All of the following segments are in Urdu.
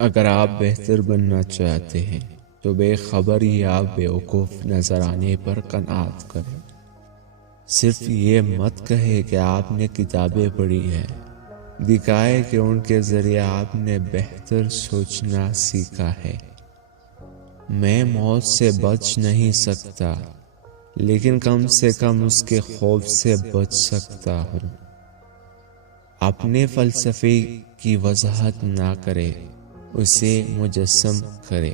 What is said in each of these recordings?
اگر آپ بہتر بننا چاہتے ہیں تو بے خبر یا بیوقوف نظر آنے پر قناعت کریں۔ صرف یہ مت کہے کہ آپ نے کتابیں پڑھی ہیں، دکھائے کہ ان کے ذریعے آپ نے بہتر سوچنا سیکھا ہے۔ میں موت سے بچ نہیں سکتا، لیکن کم سے کم اس کے خوف سے بچ سکتا ہوں۔ اپنے فلسفے کی وضاحت نہ کرے، اسے مجسم کرے۔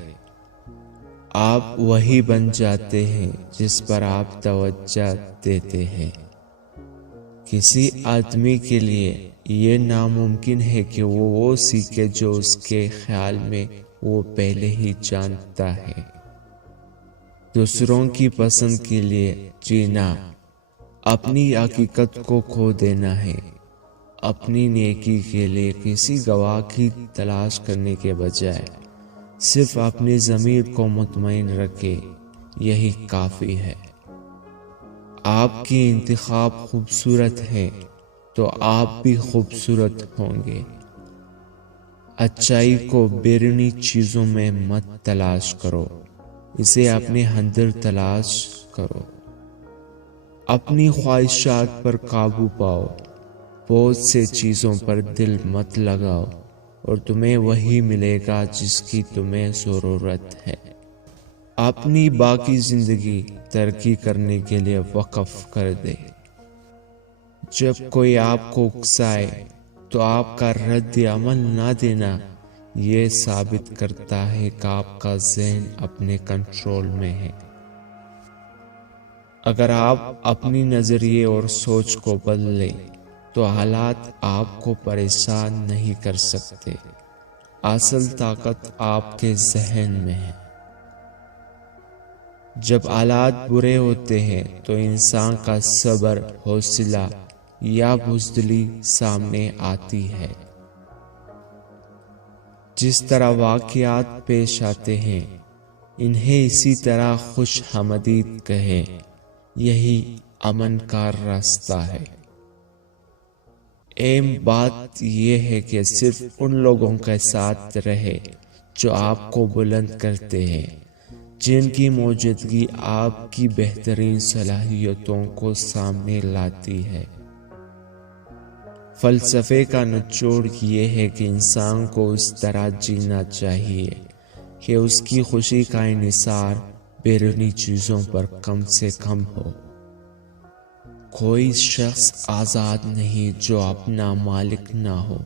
آپ وہی بن جاتے ہیں جس پر آپ توجہ دیتے ہیں۔ کسی آدمی کے لیے یہ ناممکن ہے کہ وہ سیکھے جو اس کے خیال میں وہ پہلے ہی جانتا ہے۔ دوسروں کی پسند کے لیے جینا اپنی حقیقت کو کھو دینا ہے۔ اپنی نیکی کے لیے کسی گواہ کی تلاش کرنے کے بجائے صرف اپنی ضمیر کو مطمئن رکھے، یہی کافی ہے۔ آپ کی انتخاب خوبصورت ہے تو آپ بھی خوبصورت ہوں گے۔ اچائی کو بیرونی چیزوں میں مت تلاش کرو، اسے اپنے اندر تلاش کرو۔ اپنی خواہشات پر قابو پاؤ، بہت سے چیزوں پر دل مت لگاؤ، اور تمہیں وہی ملے گا جس کی تمہیں ضرورت ہے۔ اپنی باقی زندگی ترقی کرنے کے لیے وقف کر دے۔ جب کوئی آپ کو اکسائے تو آپ کا رد عمل نہ دینا یہ ثابت کرتا ہے کہ آپ کا ذہن اپنے کنٹرول میں ہے۔ اگر آپ اپنی نظریے اور سوچ کو بدلیں تو حالات آپ کو پریشان نہیں کر سکتے۔ اصل طاقت آپ کے ذہن میں ہے۔ جب حالات برے ہوتے ہیں تو انسان کا صبر، حوصلہ یا بزدلی سامنے آتی ہے۔ جس طرح واقعات پیش آتے ہیں انہیں اسی طرح خوش آمدید کہیں، یہی امن کا راستہ ہے۔ اہم بات یہ ہے کہ صرف ان لوگوں کے ساتھ رہے جو آپ کو بلند کرتے ہیں، جن کی موجودگی آپ کی بہترین صلاحیتوں کو سامنے لاتی ہے۔ فلسفے کا نچوڑ یہ ہے کہ انسان کو اس طرح جینا چاہیے کہ اس کی خوشی کا انحصار بیرونی چیزوں پر کم سے کم ہو۔ کوئی شخص آزاد نہیں جو اپنا مالک نہ ہو۔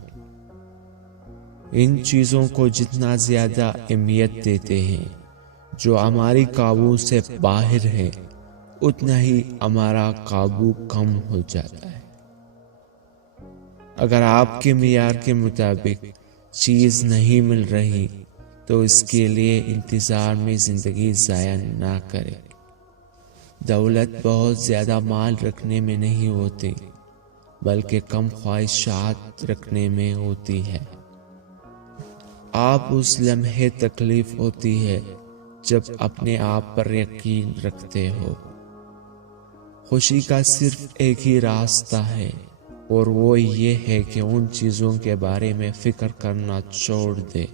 ان چیزوں کو جتنا زیادہ اہمیت دیتے ہیں جو ہماری قابو سے باہر ہے، اتنا ہی ہمارا قابو کم ہو جاتا ہے۔ اگر آپ کے معیار کے مطابق چیز نہیں مل رہی تو اس کے لیے انتظار میں زندگی ضائع نہ کرے۔ دولت بہت زیادہ مال رکھنے میں نہیں ہوتی، بلکہ کم خواہشات رکھنے میں ہوتی ہے۔ آپ اس لمحے تکلیف ہوتی ہے جب اپنے آپ پر یقین رکھتے ہو۔ خوشی کا صرف ایک ہی راستہ ہے، اور وہ یہ ہے کہ ان چیزوں کے بارے میں فکر کرنا چھوڑ دے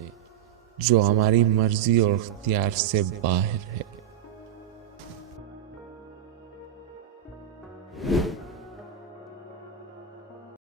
جو ہماری مرضی اور اختیار سے باہر ہے۔